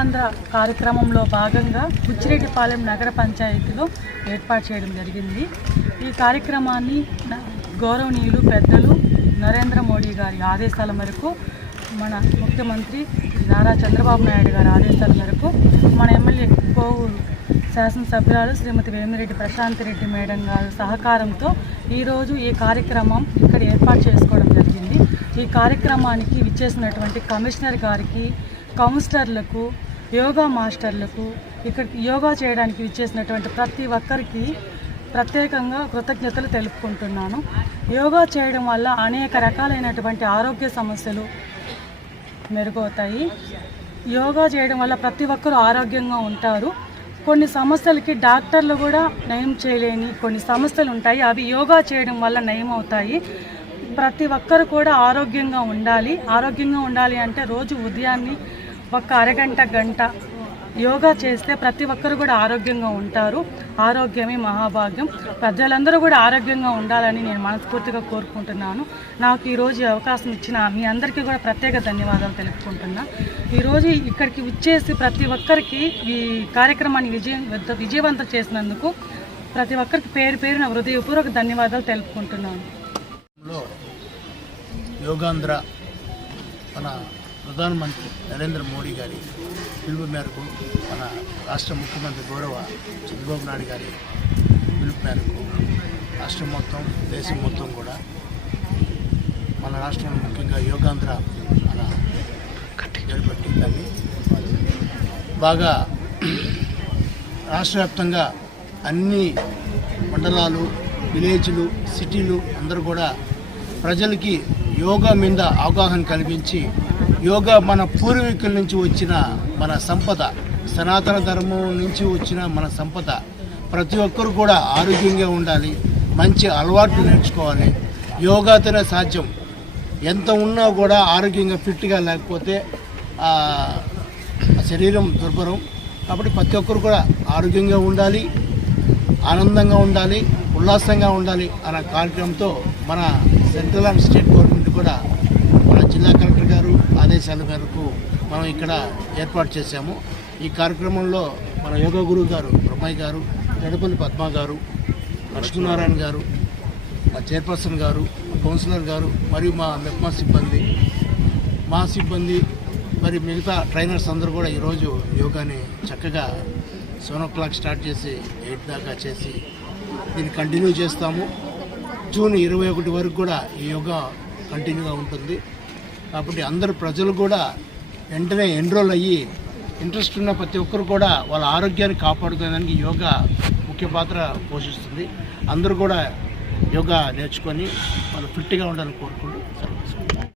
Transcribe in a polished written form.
యోగాంధ్ర కార్యక్రమంలో భాగంగా బుచ్చిరెడ్డిపాలెం నగర పంచాయతీలో ఏర్పాటు చేయడం జరిగింది. ఈ కార్యక్రమాన్ని గౌరవనీయులు పెద్దలు నరేంద్ర మోడీ గారి ఆదేశాల మేరకు, మన ముఖ్యమంత్రి నారా చంద్రబాబు నాయుడు గారి ఆదేశాల మేరకు, మన ఎమ్మెల్యే కోవూరు శాసనసభ్యురాలు శ్రీమతి వేమిరెడ్డి ప్రశాంత్ రెడ్డి మేడం గారి సహకారంతో ఈరోజు ఈ కార్యక్రమం ఇక్కడ ఏర్పాటు చేసుకోవడం జరిగింది. ఈ కార్యక్రమానికి విచ్చేసినటువంటి కమిషనర్ గారికి, కౌన్సిలర్లకు, యోగా మాస్టర్లకు, ఇక్కడ యోగా చేయడానికి విచ్చేసినటువంటి ప్రతి ఒక్కరికి ప్రత్యేకంగా కృతజ్ఞతలు తెలుపుకుంటున్నాను. యోగా చేయడం వల్ల అనేక రకాలైనటువంటి ఆరోగ్య సమస్యలు మెరుగవుతాయి. యోగా చేయడం వల్ల ప్రతి ఒక్కరూ ఆరోగ్యంగా ఉంటారు. కొన్ని సమస్యలకి డాక్టర్లు కూడా నయం చేయలేని కొన్ని సమస్యలు ఉంటాయి, అవి యోగా చేయడం వల్ల నయం అవుతాయి. ప్రతి ఒక్కరు కూడా ఆరోగ్యంగా ఉండాలి అంటే రోజు ఉదయాన్నే ఒక అరగంట గంట యోగా చేస్తే ప్రతి ఒక్కరు కూడా ఆరోగ్యంగా ఉంటారు. ఆరోగ్యమే మహాభాగ్యం. ప్రజలందరూ కూడా ఆరోగ్యంగా ఉండాలని నేను మనస్ఫూర్తిగా కోరుకుంటున్నాను. నాకు ఈరోజు అవకాశం ఇచ్చిన మీ అందరికీ కూడా ప్రత్యేక ధన్యవాదాలు తెలుపుకుంటున్నా. ఈరోజు ఇక్కడికి వచ్చేసి ప్రతి ఒక్కరికి ఈ కార్యక్రమాన్ని విజయవంతం చేసినందుకు ప్రతి ఒక్కరికి పేరున హృదయపూర్వక ధన్యవాదాలు తెలుపుకుంటున్నాను. యోగాంధ్ర మన ప్రధానమంత్రి నరేంద్ర మోడీ గారి పిలుపు మేరకు, మన రాష్ట్ర ముఖ్యమంత్రి గౌరవ చంద్రబాబు నాయుడు గారి పిలుపు మేరకు రాష్ట్రం మొత్తం, దేశం మొత్తం కూడా, మన రాష్ట్రంలో ముఖ్యంగా యోగాంధ్ర మన ఏర్పట్టి దాన్ని బాగా రాష్ట్ర వ్యాప్తంగా అన్ని మండలాలు, విలేజ్లు, సిటీలు అందరూ కూడా ప్రజలకి యోగా మీద అవగాహన కల్పించి, యోగా మన పూర్వీకుల నుంచి వచ్చిన మన సంపద, సనాతన ధర్మం నుంచి వచ్చిన మన సంపద. ప్రతి ఒక్కరు కూడా ఆరోగ్యంగా ఉండాలి, మంచి అలవాట్లు నేర్చుకోవాలి. యోగాతోనే సాధ్యం. ఎంత ఉన్నా కూడా ఆరోగ్యంగా ఫిట్గా లేకపోతే శరీరం దుర్భరం. కాబట్టి ప్రతి ఒక్కరు కూడా ఆరోగ్యంగా ఉండాలి, ఆనందంగా ఉండాలి, ఉల్లాసంగా ఉండాలి అనే కార్యక్రమంతో మన సెంట్రల్ అండ్ స్టేట్ గవర్నమెంట్ కూడా మన జిల్లా కలెక్టర్ గారు ఆదేశాల మేరకు మనం ఇక్కడ ఏర్పాటు చేశాము. ఈ కార్యక్రమంలో మన యోగా గురువు గారు బ్రహ్మయ్య గారు, ఎడపల్లి పద్మ గారు, లక్ష్మీనారాయణ గారు, మా చైర్పర్సన్ గారు, కౌన్సిలర్ గారు, మరియు మా మెప్మా సిబ్బంది మరి మిగతా ట్రైనర్స్ అందరూ కూడా ఈరోజు యోగాని చక్కగా 7 o'clock స్టార్ట్ చేసి 8 దాకా చేసి దీన్ని కంటిన్యూ చేస్తాము. జూన్ 21 వరకు కూడా ఈ యోగా కంటిన్యూగా ఉంటుంది. కాబట్టి అందరు ప్రజలు కూడా వెంటనే ఎన్రోల్ అయ్యి, ఇంట్రెస్ట్ ఉన్న ప్రతి ఒక్కరు కూడా వాళ్ళ ఆరోగ్యాన్ని కాపాడుకోవడానికి యోగా ముఖ్య పాత్ర పోషిస్తుంది. అందరూ కూడా యోగా నేర్చుకొని వాళ్ళు ఫిట్గా ఉండాలని కోరుకుంటూ